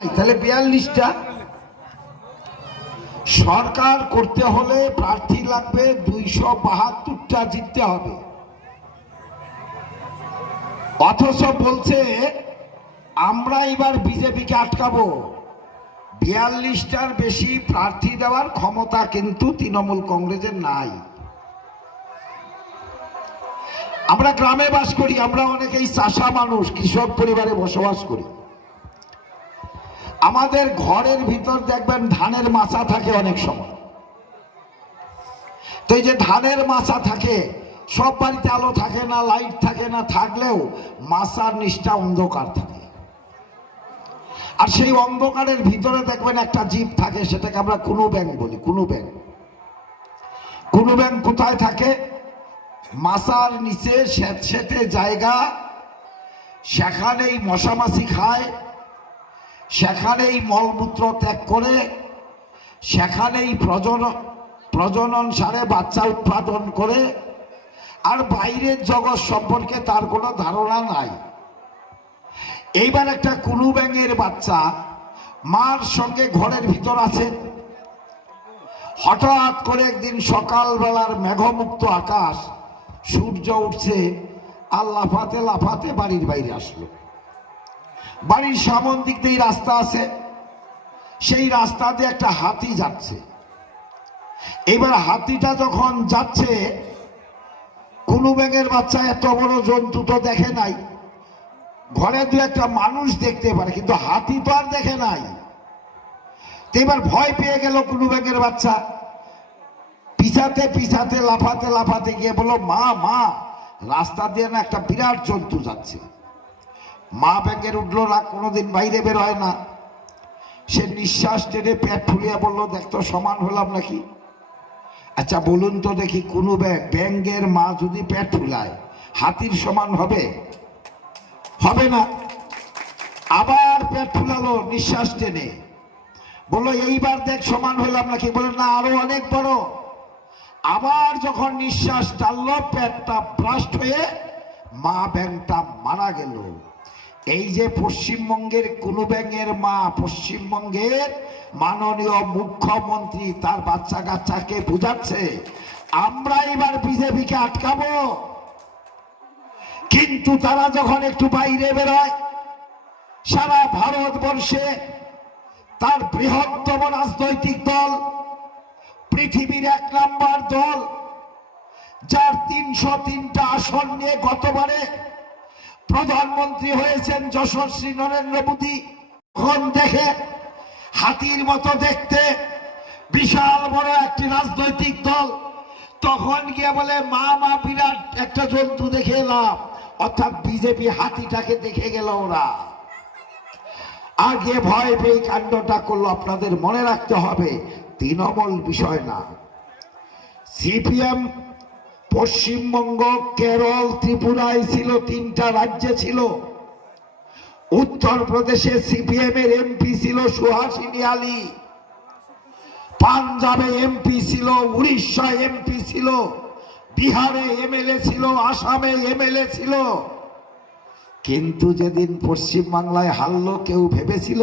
তাহলে বিয়াল্লিশটা। সরকার করতে হলে প্রার্থী লাগবে দুইশো বাহাত্তরটা জিততে হবে। অথচ বলছে, আমরা এবার বিজেপিকে আটকাবো। বিয়াল্লিশটার বেশি প্রার্থী দেওয়ার ক্ষমতা কিন্তু তৃণমূল কংগ্রেসের নাই। আমরা গ্রামে বাস করি, আমরা অনেকেই চাষা মানুষ, কৃষক পরিবারে বসবাস করি। আমাদের ঘরের ভিতর দেখবেন ধানের মাচা থাকে অনেক সময়। তো এই যে ধানের মাচা থাকে, সব বাড়িতে আলো থাকে না, লাইট থাকে না, থাকলেও মাচার নিচটা অন্ধকার থাকে। আর সেই অন্ধকারের ভিতরে দেখবেন একটা জীব থাকে, সেটাকে আমরা কোনো ব্যাংক বলি, কোনো ব্যাংক কোনো ব্যাংক কোথায় থাকে? মাচার নিচে স্যাঁতস্যাঁতে জায়গা, সেখানেই মশামাছি খায় সেখানেই মলমূত্র ত্যাগ করে, সেখানেই প্রজন, প্রজনন সারে বাচ্চা উৎপাদন করে, আর বাইরের জগৎ সম্পর্কে তার কোনো ধারণা নাই। এইবার একটা কুনু ব্যাঙের বাচ্চা মার সঙ্গে ঘরের ভিতর আছে। হঠাৎ করে একদিন সকালবেলার মেঘমুক্ত আকাশ, সূর্য উঠছে, আর লাফাতে লাফাতে বাড়ির বাইরে আসলো। বাড়ির সামন দিক দিয়ে রাস্তা আছে। সেই রাস্তা দিয়ে একটা হাতি যাচ্ছে। এবার হাতিটা যখন যাচ্ছে কোনো ব্যাঙের বাচ্চা এত বড় জন্তু তো দেখে নাই। ঘরে দু একটা মানুষ দেখতে পারে, কিন্তু হাতি তো আর দেখে নাই। এবার ভয় পেয়ে গেল কোনো ব্যাঙের বাচ্চা। পিছাতে পিছাতে, লাফাতে লাফাতে গিয়ে বলল, মা মা, রাস্তা দিয়ে না একটা বিরাট জন্তু যাচ্ছে। মা ব্যাগের উঠল না, কোনোদিন বাইরে বের হয় না। সে নিঃশ্বাস টেনে পেট ফুলিয়ে বলল দেখতো সমান হলাম নাকি? আচ্ছা বলুন তো দেখি, কোনো ব্যাগ ব্যাঙ্গের মা যদি পেট ফুলায়, হাতির সমান হবে? হবে না। আবার পেট ফুলালো, নিঃশ্বাস টেনে। বলল, এইবার দেখ, সমান হলাম নাকি? বলে না, আরও অনেক বড়। আবার যখন নিঃশ্বাস টানলো, পেটটা ব্রাস্ট হয়ে মা ব্যাংকটা মারা গেল। এই যে পশ্চিমবঙ্গের কোনো ব্যাঙের মা, পশ্চিমবঙ্গের মাননীয় মুখ্যমন্ত্রী, তার বাচ্চা কাচ্চাকে বুঝাচ্ছে, আমরা এবার বিজেপিকে আটকাবো। কিন্তু তারা যখন একটু বাইরে বেরোয়, সারা ভারতবর্ষে তার বৃহত্তম রাজনৈতিক দল, পৃথিবীর এক নাম্বার দল, যার তিনশো তিনটা আসন নিয়ে গতবারে প্রধানমন্ত্রী হয়েছেন যশস্বী নরেন্দ্র মোদী। এখন দেখে, হাতির মতো দেখতে, বিশাল বড় একটি রাজনৈতিক দল। তখন গিয়ে বলে, মা মা, বিরাট একটা জন্তু দেখে এলাম। অর্থাৎ বিজেপি হাতিটাকে দেখে গেল ওরা। আগে ভয় পেয়ে কাণ্ডটা করল, আপনাদের মনে রাখতে হবে, তৃণমূল বিষয় না। সিপিএম পশ্চিমবঙ্গ, কেরল, ত্রিপুরায় ছিল তিনটা রাজ্যে ছিল। উত্তরপ্রদেশে সিপিএম এর এমপি ছিল সুহাসিনী আলী পাঞ্জাবে এমপি ছিল উড়িষ্যা এমপি ছিল, বিহারে এমএলএ ছিল, আসামে এমএলএ ছিল। কিন্তু যেদিন পশ্চিম বাংলায় হারলো, কেউ ভেবেছিল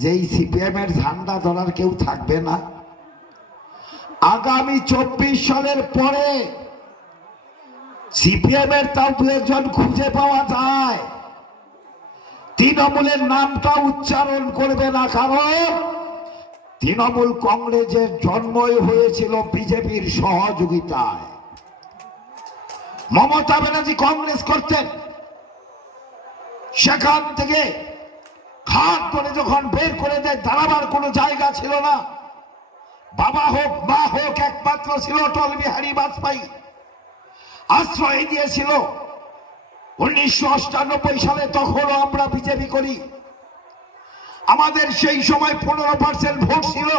যে এই সিপিএম এর ঝান্ডা ধরার কেউ থাকবে না। আগামী চব্বিশ সালের পরে সিপিএম এর তাও দু একজন খুঁজে পাওয়া যায়। তৃণমূলের নামটা উচ্চারণ করবে না, কারণ তৃণমূল কংগ্রেসের জন্মই হয়েছিল বিজেপির সহযোগিতায়। মমতা ব্যানার্জি কংগ্রেস করতেন। সেখান থেকে খাট করে যখন বের করে দেয়, দাঁড়াবার কোনো জায়গা ছিল না। বাবা হোক, মা হোক, একমাত্র ছিল অটল বিহারী বাজপেয়ী। আশ্রয় দিয়েছিল। উনিশশো অষ্টানব্বই সালে তখনও আমরা বিজেপি করি। আমাদের সেই সময় পনেরো পার্সেন্ট ভোট ছিল।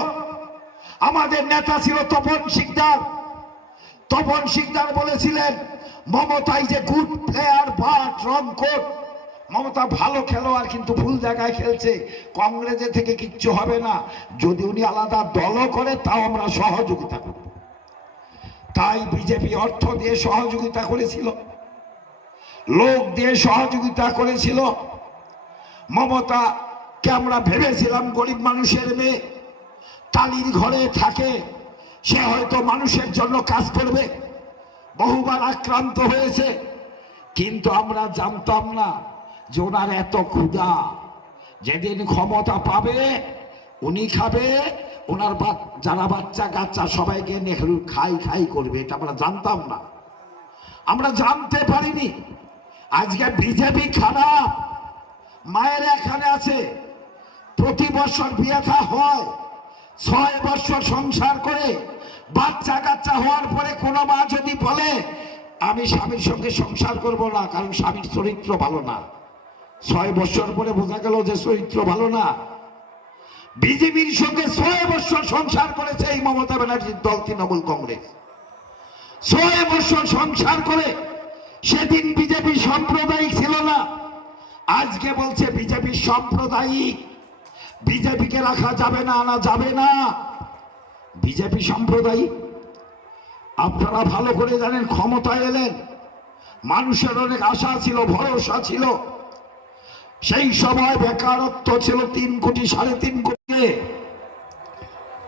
আমাদের নেতা ছিল তপন সিকদার তপন সিকদার বলেছিলেন, মমতাই যে good player but wrong court Mamata ভালো খেলোয়াড় কিন্তু ভুল জায়গায় খেলছে। কংগ্রেসে থেকে কিচ্ছু হবে না। যদি উনি আলাদা দলও করে, তাও আমরা সহযোগিতা করব। তাই বিজেপি অর্থ দিয়ে সহযোগিতা করেছিল। লোক দিয়ে সহযোগিতা করেছিল। মমতা, কে আমরা ভেবেছিলাম গরিব মানুষের মেয়ে? টালির ঘরে থাকে। সে হয়তো মানুষের জন্য কাজ করবে। বহুবার আক্রান্ত হয়েছে। কিন্তু আমরা জানতাম না যে ওনার এত ক্ষুধা, যেদিন ক্ষমতা পাবে, উনি খাবে, ওনার যারা বাচ্চা কাচ্চা সবাইকে নেহরু খাই খাই করবে, এটা আমরা জানতাম না। আমরা জানতে পারিনি। আজকে বিজেপি খারাপ, মায়ের এখানে আছে, প্রতি বছর বিয়েথা হয়, ছয় বছর সংসার করে, বাচ্চা কাচ্চা হওয়ার পরে কোনো মা যদি বলে, আমি স্বামীর সঙ্গে সংসার করব না, কারণ স্বামীর চরিত্র ভালো না। ছয় বছর পরে বোঝা গেল যে চরিত্র ভালো না। বিজেপির সঙ্গে ছয় বছর সংসার করেছে এই মমতা ব্যানার্জির দল তৃণমূল কংগ্রেস। ছয় বছর সংসার করে সেদিন বিজেপি সাম্প্রদায়িক ছিল না। আজকে বলছে বিজেপি সাম্প্রদায়িক। বিজেপিকে রাখা যাবে না, আনা যাবে না। বিজেপি সাম্প্রদায়িক। আপনারা ভালো করে জানেন, ক্ষমতায় এলেন। মানুষের অনেক আশা ছিল, ভরসা ছিল। সেই সময় বেকারত্ব ছিল তিন কোটি, সাড়ে তিন কোটি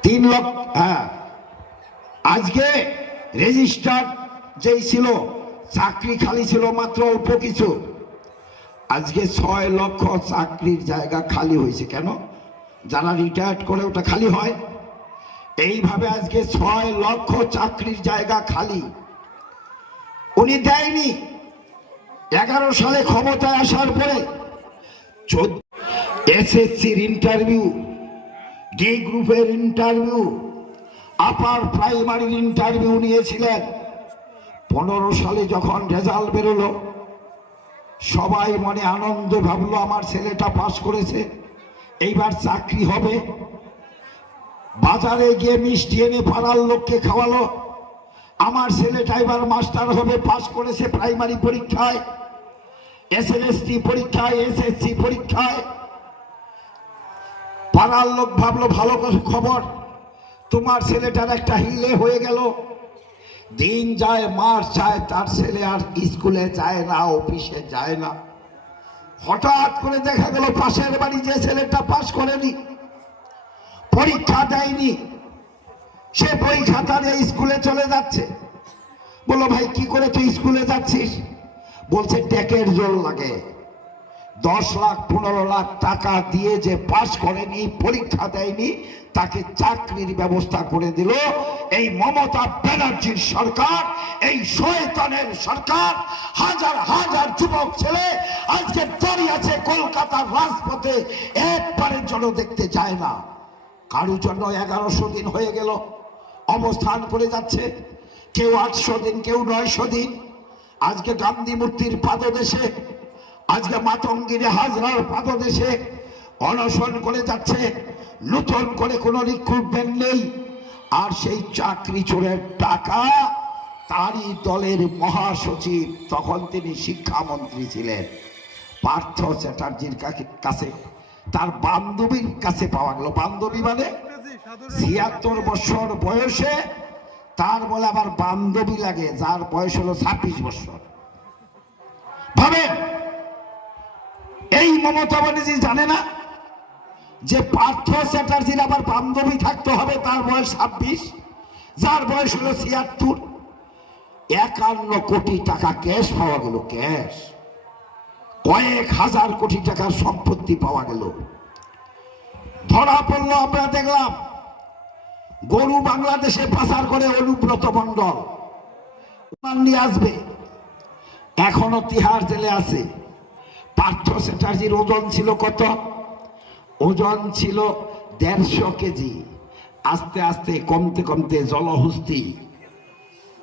তিন লক্ষ হ্যাঁ। আজকে রেজিস্টার যেই ছিল, চাকরি খালি ছিল মাত্র অল্প কিছু। আজকে ছয় লক্ষ চাকরির জায়গা খালি হয়েছে। কেন? যারা রিটায়ার্ড করে ওটা খালি হয়। এইভাবে আজকে ছয় লক্ষ চাকরির জায়গা খালি। উনি দেয়নি। এগারো সালে ক্ষমতায় আসার পরে এসএসসির ইন্টারভিউ ডি গ্রুপের ইন্টারভিউ আপার প্রাইমারির ইন্টারভিউ নিয়েছিলেন। পনেরো সালে যখন রেজাল্ট বেরোলো, সবাই মনে আনন্দ ভাবলো, আমার ছেলেটা পাস করেছে, এইবার চাকরি হবে। বাজারে গিয়ে মিষ্টি এনে পাড়ার লোককে খাওয়ালো, আমার ছেলেটা এবার মাস্টার হবে পাস করেছে প্রাইমারি পরীক্ষায়। এসএলএসটি পরীক্ষায় এসএসসি পরীক্ষায়। পাড়ার লোক ভাবলো, ভালো খবর। তোমার ছেলেটার একটা হিলে হয়ে গেল। দিন যায়, মাস যায়, তার ছেলে আর স্কুলে যায় না, অফিসে যায় না। হঠাৎ করে দেখা গেল, পাশের বাড়ি যে ছেলেটা পাস করেনি, পরীক্ষা দেয়নি। সে খাতা নিয়ে স্কুলে চলে যাচ্ছে। বলো ভাই, কি করে তুই স্কুলে যাচ্ছিস? বলছে, ট্যাকের জোর লাগে। দশ লাখ, পনেরো লাখ টাকা দিয়ে যে পাশ করেনি, পরীক্ষা দেয়নি, তাকে চাকরির ব্যবস্থা করে দিল। এই মমতা ব্যানার্জির সরকার, এই শয়তানের সরকার, হাজার হাজার যুবক ছেলে আজকে দাঁড়িয়ে আছে কলকাতার রাজপথে একবারের জন্য দেখতে যায় না। কারোর জন্য এগারোশো দিন হয়ে গেল, অবস্থান করে যাচ্ছে। কেউ আটশো দিন, কেউ নয়শো দিন। আজকে গান্ধী মূর্তির পাদদেশে আজকে মাতঙ্গিরে হাজরার পাদদেশে অনশন করে যাচ্ছে নতুন করে কোনো রিক্রুটমেন্ট নেই আর সেই চাকরি চোরের টাকা তারই দলের মহাসচিব তখন তিনি শিক্ষামন্ত্রী ছিলেন। পার্থ চ্যাটার্জির কাছে তার বান্ধবীর কাছে পাওয়া গেল। বান্ধবী মানে ছিয়াত্তর বছর বয়সে তার বলে আবার বান্ধবী লাগে, যার বয়স হলো ছাব্বিশ বছর। ভাবেন এই মমতা ব্যানার্জি জানে না যে পার্থ চ্যাটার্জির আবার বান্ধবী থাকতে হবে, তার বয়স ছাব্বিশ, যার বয়স হলো ছিয়াত্তর। একান্ন কোটি টাকা ক্যাশ পাওয়া গেল, ক্যাশ। কয়েক হাজার কোটি টাকার সম্পত্তি পাওয়া গেল। ধরা পড়ল, আমরা দেখলাম গরু বাংলাদেশে পাচার করে অনুব্রত ওনার নিয়ে আসবে। এখনও তিহার জেলে আছে। পার্থ চ্যাটার্জির ওজন ছিল কত? ওজন ছিল দেড়শো কেজি। আস্তে আস্তে কমতে কমতে জলহস্তি।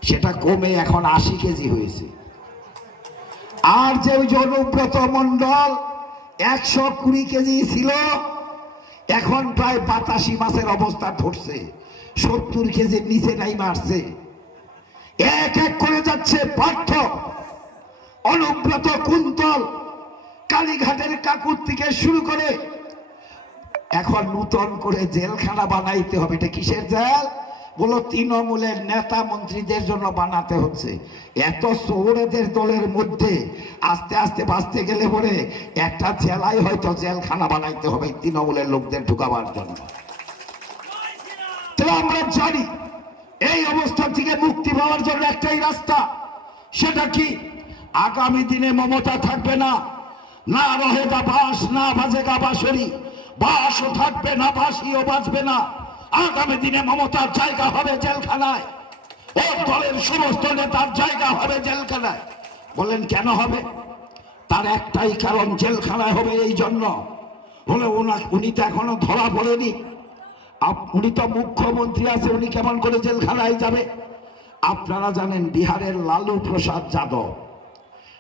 সেটা কমে এখন আশি কেজি হয়েছে। আর যে ওই মণ্ডল একশো কুড়ি কেজি ছিল, এখন প্রায় বাতাসি মাছের অবস্থা ধরছে। সত্তর কেজির নিচে নাই মারছে। এক এক করে যাচ্ছে পার্থ। অনুব্রত কুন্তল কালীঘাটের কাকুর থেকে শুরু করে এখন নূতন করে জেলখানা বানাইতে হবে। এটা কিসের জেল? বলো, তৃণমূলের নেতা মন্ত্রীদের জন্য বানাতে হচ্ছে। এত সৌরেদের দলের মধ্যে আস্তে আস্তে বাঁচতে গেলে পরে একটা জেলায় হয়তো জেলখানা বানাইতে হবে তৃণমূলের লোকদের ঢুকাবার জন্য। তো আমরা জানি এই অবস্থা থেকে মুক্তি পাওয়ার জন্য একটাই রাস্তা। সেটা কি? আগামী দিনে মমতা থাকবে না? না রহেগা বাস, না বাজেগা বাসরি বাসও থাকবে না বাসিও বাঁচবে না। আগামী দিনে মমতার জায়গা হবে জেলখানায়। ওর দলের সমস্ত নেতার জায়গা হবে জেলখানায়। বলেন কেন হবে? তার একটাই কারণ, জেলখানায় হবে এই জন্য। ওনা- উনি তো এখনও ধরা পড়েনি। আপ- উনি তো মুখ্যমন্ত্রী আছে, উনি কেমন করে জেলখানায় যাবে? আপনারা জানেন বিহারের লালু প্রসাদ যাদব।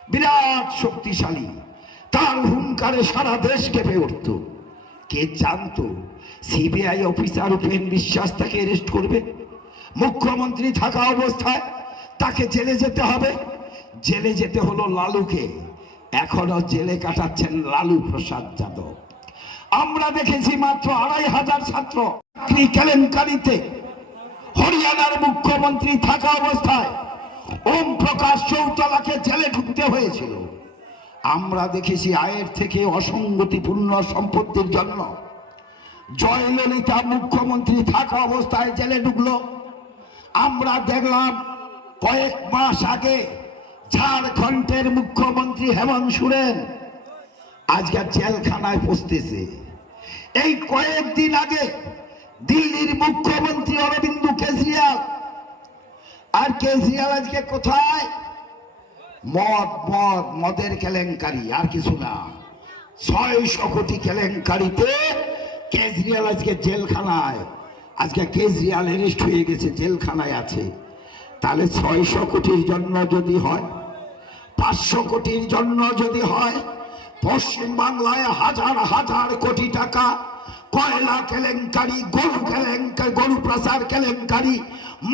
বিরাট শক্তিশালী। তার হুঙ্কারে সারা দেশ কেঁপে উঠত। কে জানতো সিবিআই অফিসার উপেন বিশ্বাস তাকে অ্যারেস্ট করবে? মুখ্যমন্ত্রী থাকা অবস্থায় তাকে জেলে যেতে হবে? জেলে যেতে হলো লালুকে। এখনও জেলে কাটাচ্ছেন লালু প্রসাদ যাদব। আমরা দেখেছি মাত্র আড়াই হাজার ছাত্র চাকরি কেলেঙ্কারিতে। হরিয়ানার মুখ্যমন্ত্রী থাকা অবস্থায় ওম প্রকাশ চৌতলাকে জেলে ঢুকতে হয়েছিল। আমরা দেখেছি আয়ের থেকে অসঙ্গতিপূর্ণ সম্পত্তির জন্য জয়ললিতা মুখ্যমন্ত্রী থাকা অবস্থায় জেলে ঢুকলো। আমরা দেখলাম কয়েক মাস আগে ঝাড়খণ্ডের মুখ্যমন্ত্রী হেমন্ত সোরেন আজকে জেলখানায় পৌঁছতেছে এই কয়েকদিন আগে দিল্লির মুখ্যমন্ত্রী অরবিন্দ কেজরিওয়াল, আর কেজরিওয়াল আজকে কোথায়? মদ মদ, মদের কেলেঙ্কারি, আর কিছু না। ছয়শো কোটি কেলেঙ্কারিতে কেজরিওয়াল আজকে জেলখানায়। আজকে কেজরিওয়াল অ্যারেস্ট হয়ে গেছে, জেলখানায় আছে। তাহলে ছয়শো কোটির জন্য যদি হয়, পাঁচশো কোটির জন্য যদি হয় পশ্চিম বাংলায় হাজার হাজার কোটি টাকা, কয়লা কেলেঙ্কারি, গরু কেলেঙ্কারি, গরু প্রসার কেলেঙ্কারি,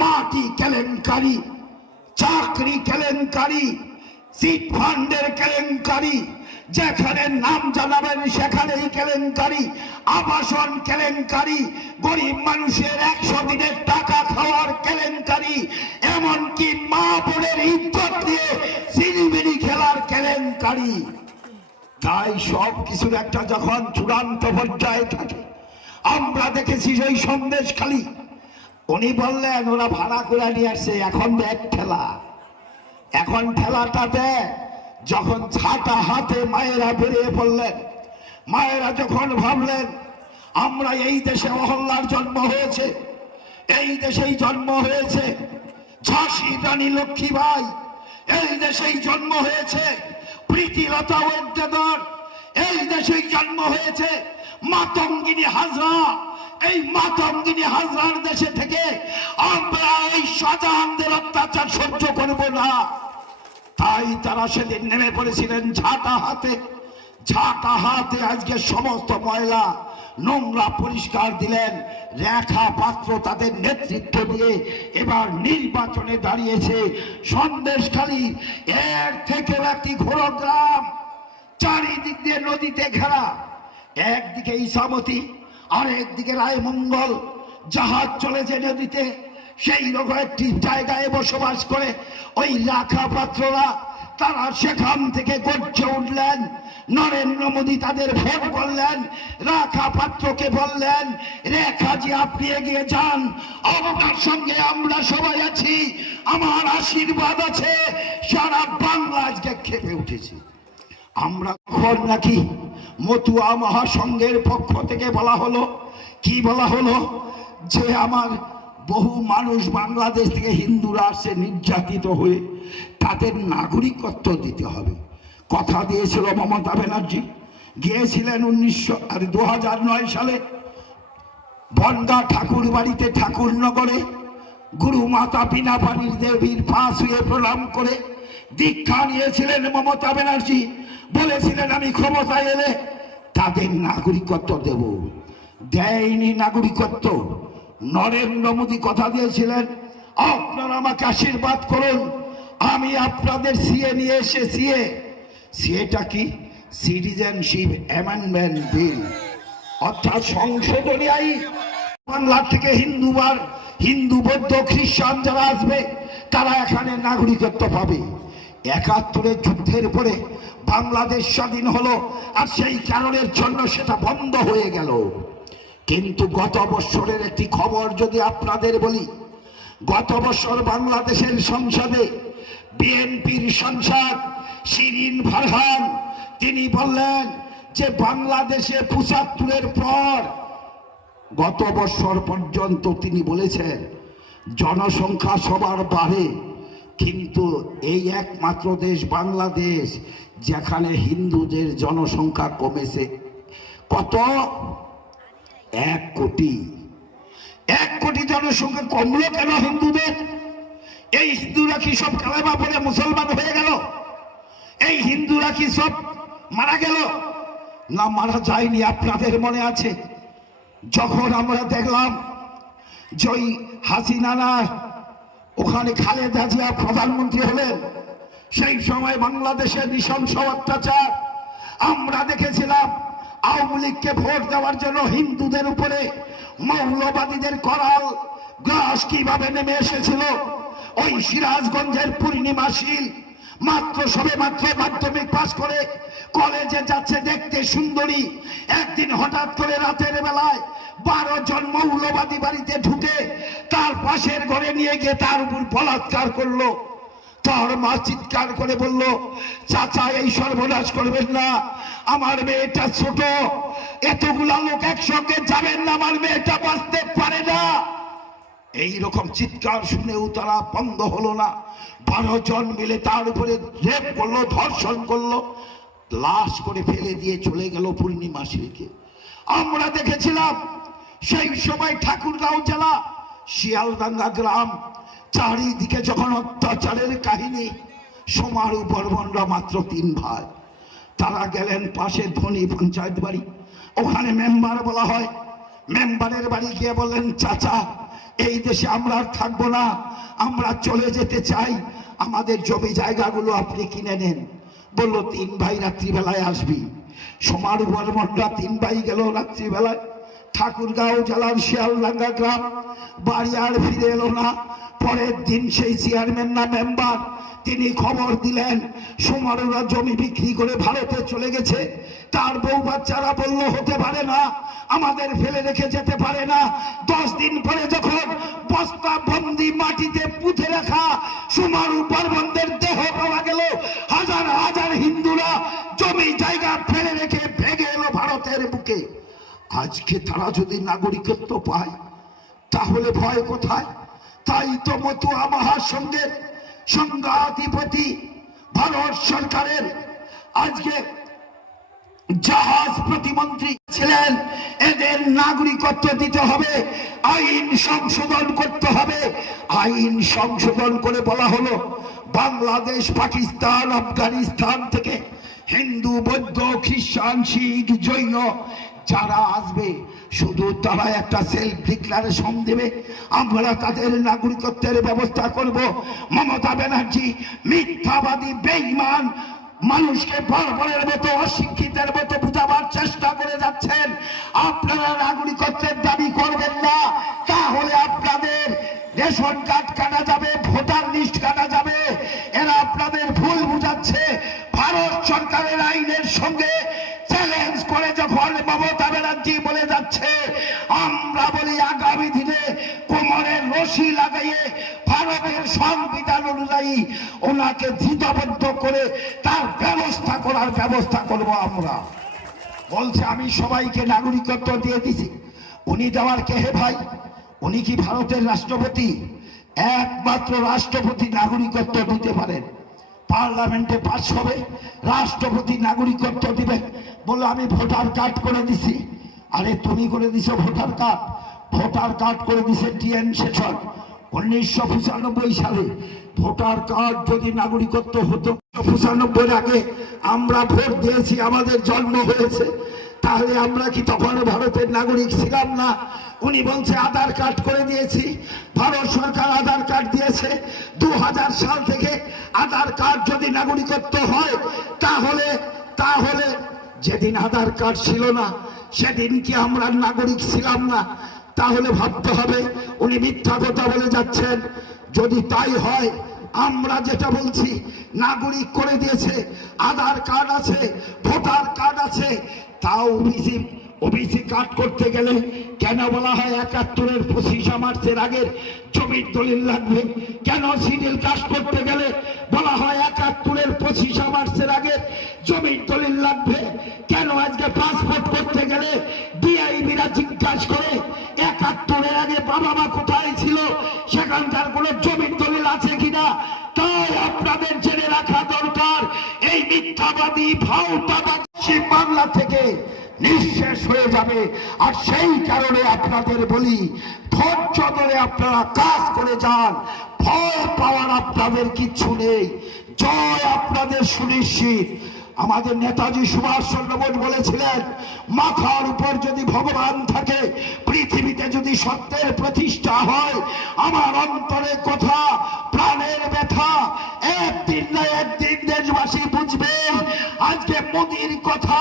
মাটি কেলেঙ্কারি, চাকরি কেলেঙ্কারি সিট ফান্ডের কেলেঙ্কারি, যেখানে নাম জানাবেন সেখানেই কেলেঙ্কারি, আবাসন কেলেঙ্কারি, গরিব মানুষের একশো দিনের টাকা খাওয়ার কেলেঙ্কারি, এমনকি মা বোনের ইজ্জত দিয়ে সিনিমিনি খেলার কেলেঙ্কারি। তাই সব কিছুর একটা যখন চূড়ান্ত পর্যায়ে থাকে, আমরা দেখেছি সেই সন্দেশ খালি। উনি বললেন, ওরা ভাড়া করে নিয়ে আসছে, এখন দেখ ঠেলা। এখন ঠেলাটা দেখ যখন ছাতা হাতে মায়েরা বেরিয়ে পড়লেন, মায়েরা যখন ভাবলেন, আমরা এই দেশে অহল্লার জন্ম হয়েছে, এই দেশেই জন্ম হয়েছে, ঝাঁসি রানী লক্ষ্মীবাই এই দেশেই জন্ম হয়েছে প্রীতিলতা ওয়েদ্দেদার এই দেশে জন্ম হয়েছে মাতঙ্গিনী হাজরা। এই মাতঙ্গিনী হাজরার দেশে থেকে আমরা এই শাহজাহানদের অত্যাচার সহ্য করব না। তাই তারা সেদিন নেমে পড়েছিলেন ঝাঁটা হাতে। ঝাঁটা হাতে আজকে সমস্ত ময়লা নোংরা পরিষ্কার দিলেন। রেখা পাত্র তাদের নেতৃত্ব দিয়ে এবার নির্বাচনে দাঁড়িয়েছে। সন্দেশখালী এর থেকে একটি ঘোরগ্রাম, চারিদিক দিয়ে নদীতে ঘেরা। একদিকে ইসামতি আর একদিকে রায়মঙ্গল। জাহাজ চলেছে নদীতে। সেই রকম একটি জায়গায় বসবাস করে ওই রাখা পাত্ররা তারা সেখান থেকে গর্জে উঠলেন। নরেন্দ্র মোদী তাদের ভোট করলেন। রাখা পাত্রকে বললেন রেখাজি আপনি এগিয়ে যান। আপনার সঙ্গে আমরা সবাই আছি। আমার আশীর্বাদ আছে। সারা বাংলা আজকে খেপে উঠেছে। আমরা খবর নাকি? মতুয়া মহাসংঘের পক্ষ থেকে বলা হলো। কি বলা হলো? যে আমার বহু মানুষ বাংলাদেশ থেকে হিন্দুরা আসছে নির্যাতিত হয়ে। তাদের নাগরিকত্ব দিতে হবে। কথা দিয়েছিল মমতা ব্যানার্জি। গিয়েছিলেন উনিশশো, আর দু নয় সালে বনগা ঠাকুর বাড়িতে ঠাকুরনগরে গুরু মাতা বিনা পানির দেবীর পাশ হয়ে প্রণাম করে দীক্ষা নিয়েছিলেন মমতা ব্যানার্জি। বলেছিলেন, আমি ক্ষমতায় এলে তাদের নাগরিকত্ব দেব। দেয়নি নাগরিকত্ব। নরেন্দ্র মোদী কথা দিয়েছিলেন, আপনারা আমাকে আশীর্বাদ করুন। আমি আপনাদের সিএ নিয়ে এসে সিএ। সিএটা কি? সিটিজেনশিপ অ্যামেন্ডমেন্ট বিল অর্থাৎ সংশোধনী আইন। বাংলা থেকে হিন্দুবার, হিন্দু, বৌদ্ধ, খ্রিস্টান যারা আসবে, তারা এখানে নাগরিকত্ব পাবে। একাত্তরের যুদ্ধের পরে বাংলাদেশ স্বাধীন হলো, আর সেই কারণের জন্য সেটা বন্ধ হয়ে গেল। কিন্তু গত বছরের একটি খবর যদি আপনাদের বলি, গত বছর বাংলাদেশের সংসদে বিএনপির সংসদ শিরিন ফারহান, তিনি বললেন যে বাংলাদেশে পঁচাত্তরের পর গত বছর পর্যন্ত তিনি বলেছেন জনসংখ্যা সবার বাড়ে, কিন্তু এই একমাত্র দেশ বাংলাদেশ যেখানে হিন্দুদের জনসংখ্যা কমেছে। কত? এক কোটি। এক কোটি জনসংখ্যা কমলো কেন হিন্দুদের? এই হিন্দুরা কি সব কালেমা পড়ে মুসলমান হয়ে গেল? এই হিন্দুরা কি সব মারা গেল? না মারা যায়নি, আপনাদের মনে আছে? যখন আমরা দেখলাম যে ওই হাসিনা না ওখানে খালেদা জিয়া প্রধানমন্ত্রী হলেন, সেই সময় বাংলাদেশের নৃশংস অত্যাচার। আমরা দেখেছিলাম আওয়ামী লীগকে ভোট দেওয়ার জন্য হিন্দুদের উপরে মৌলবাদীদের করাল। গ্রাস কীভাবে নেমে এসেছিল? ওই সিরাজগঞ্জের পূর্ণিমা পূর্ণিমাশীল, মাত্র সবে মাত্র মাধ্যমিক পাস করে কলেজে যাচ্ছে দেখতে সুন্দরী। একদিন হঠাৎ করে রাতের বেলায় বারো জন মৌলবাদী বাড়িতে ঢুকে তার পাশের ঘরে নিয়ে গিয়ে তার উপর বলাৎকার করল। তার মা চিৎকার করে বলল, চাচা, এই সর্বনাশ করবেন না। আমার মেয়েটা ছোট। এতগুলা লোক একসঙ্গে যাবেন না, আমার মেয়েটা বাঁচতে পারে না। এই রকম চিৎকার শুনেও তারা বন্ধ হলো না। বারো জন মিলে তার উপরে রেপ করল, ধর্ষণ করল, লাশ করে ফেলে দিয়ে চলে গেল পূর্ণিমা শিলকে আমরা দেখেছিলাম, সেই সময় ঠাকুরগাঁও জেলা শিয়ালদাঙ্গা গ্রাম চারিদিকে যখন অত্যাচারের কাহিনী, সমারু বর্মনরা মাত্র তিন ভাই। তারা গেলেন পাশে ধনী পঞ্চায়েত বাড়ি। ওখানে মেম্বার বলা হয়। মেম্বারের বাড়ি গিয়ে বললেন, চাচা, এই দেশে আমরা আর থাকব না। আমরা চলে যেতে চাই। আমাদের জমি জায়গাগুলো আপনি কিনে নেন। বলল, তিন ভাই রাত্রিবেলায় আসবি। সমারু বর্মনরা তিন ভাই গেল রাত্রিবেলায়। ঠাকুরগাঁও জেলার শিয়ালডাঙ্গা গ্রাম বাড়ি আর ফিরে এলো না। পরের দিন সেই চেয়ারম্যান না মেম্বার তিনি খবর দিলেন, সুমারুরা জমি বিক্রি করে ভারতে চলে গেছে। তার বউ বাচ্চারা বলল, হতে পারে না, আমাদের ফেলে রেখে যেতে পারে না। দশ দিন পরে যখন বস্তা বন্দি মাটিতে পুঁতে রাখা সুমারু বর্মনদের দেহ পাওয়া গেল, হাজার হাজার হিন্দুরা জমি জায়গা ফেলে রেখে ভেগে এলো ভারতের বুকে। আজকে তারা যদি নাগরিকত্ব পায়, তাহলে ভয় কোথায়? তাই তো মতুয়া মহাসংঘের সংঘাধিপতি ভারত সরকারের আজকে জাহাজ প্রতিমন্ত্রী ছিলেন। এদের নাগরিকত্ব দিতে হবে, আইন সংশোধন করতে হবে। আইন সংশোধন করে বলা হলো, বাংলাদেশ, পাকিস্তান, আফগানিস্তান থেকে হিন্দু, বৌদ্ধ, খ্রিস্টান, শিখ, জৈন যারা আসবে, শুধু তারা একটা সেলফ ডিক্লারেশন দেবে। আমরা তাদের নাগরিকত্বের ব্যবস্থা করব। মমতা ব্যানার্জি মিথ্যাবাদী, বেঈমান মানুষকে বর্বরের মতো, অশিক্ষিতের মতো বুঝাবার চেষ্টা করে যাচ্ছেন। আপনারা নাগরিকত্বের দাবি করবেন না। তাহলে আপনাদের রেশন কার্ড কাটা যাবে, ভোটার লিস্ট কাটা যাবে। এরা আপনাদের ভুল বুঝাচ্ছে। ভারত সরকারের আইনের সঙ্গে চ্যালেঞ্জ করে যখন মমতা ব্যানার্জি বলে যাচ্ছে, আমরা বলি আগামী দিনে কোমরের রশি লাগাইয়ে ভারতের সংবিধান অনুযায়ী ওনাকে ধৃতবদ্ধ করে তার ব্যবস্থা করার ব্যবস্থা করব আমরা। বলছে, আমি সবাইকে নাগরিকত্ব দিয়ে দিছি। উনি দেওয়ার কে হে ভাই? উনি কি ভারতের রাষ্ট্রপতি? একমাত্র রাষ্ট্রপতি নাগরিকত্ব দিতে পারেন। পার্লামেন্টে পাস হবে, রাষ্ট্রপতি নাগরিকত্ব দিবে বলে আমি ভোটার কার্ড করে দিছি। আরে, তুমি করে দিছো ভোটার কার্ড? ভোটার কার্ড করে দিছে টিএন শেষন উনিশশো পঁচানব্বই সালে ভোটার কার্ড যদি নাগরিকত্ব হতো পঁচানব্বই আগে আমরা ভোট দিয়েছি, আমাদের জন্ম হয়েছে। তাহলে আমরা কি তখন ভারতের নাগরিক ছিলাম না? উনি বলছে, আধার কার্ড করে দিয়েছি। ভারত সরকার আধার কার্ড দিয়েছে। দু হাজার সাল থেকে আধার কার্ড যদি নাগরিকত্ব হয়, তাহলে তাহলে যেদিন আধার কার্ড ছিল না, সেদিন কি আমরা নাগরিক ছিলাম না? তাহলে ভাবতে হবে, উনি মিথ্যা কথা বলে যাচ্ছেন। যদি তাই হয় আমরা যেটা বলছি, নাগরিক করে দিয়েছে, আধার কার্ড আছে, ভোটার কার্ড আছে, তাও ওবিসি ওবিসি কার্ড করতে গেলে কেন বলা হয় একাত্তরের পঁচিশে মার্চের আগের জমির দলিল লাগবে? কেন সিডিল কাস্ট করতে গেলে বলা হয় একাত্তরের পঁচিশে মার্চের আগের জমির দলিল লাগবে? কেন আজকে পাসপোর্ট মিথ্যাবাদী ভাওতাবাদী বাংলা থেকে নিঃশেষ হয়ে যাবে। আর সেই কারণে আপনাদের বলি, ধৈর্য ধরে আপনারা কাজ করে যান। ভয় পাওয়ার আপনাদের কিচ্ছু নেই। জয় আপনাদের সুনিশ্চিত। আমাদের নেতাজি সুভাষচন্দ্র বোস বলেছিলেন, মাথার উপর যদি ভগবান থাকে, পৃথিবীতে যদি সত্যের প্রতিষ্ঠা হয়, আমার অন্তরে কথা, প্রাণের ব্যথা, একদিন না একদিন দেশবাসী আজকে মোদির কথা,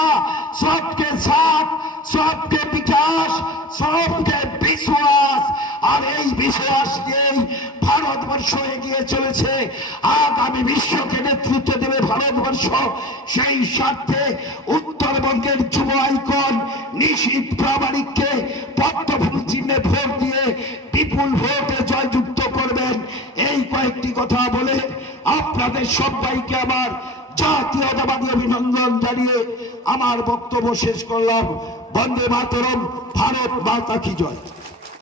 সবকে সাথ, সবকে বিকাশ, সবকে বিশ্বাস। আর এই বিশ্বাস নিয়েই ভারতবর্ষ এগিয়ে চলেছে। আগামী বিশ্বকে নেতৃত্ব দেবে ভারতবর্ষ। সেই স্বার্থে উত্তরবঙ্গের যুব আইকন নিশীত প্রামাণিককে পদ্মফুল চিহ্নে ভোট দিয়ে বিপুল ভোটে জয়যুক্ত করবেন। এই কয়েকটি কথা বলে আপনাদের সবাইকে আমার জাতীয়তাবাদী অভিনন্দন জানিয়ে আমার বক্তব্য শেষ করলাম। বন্দে মাতরম ভারত মাতা কি জয়।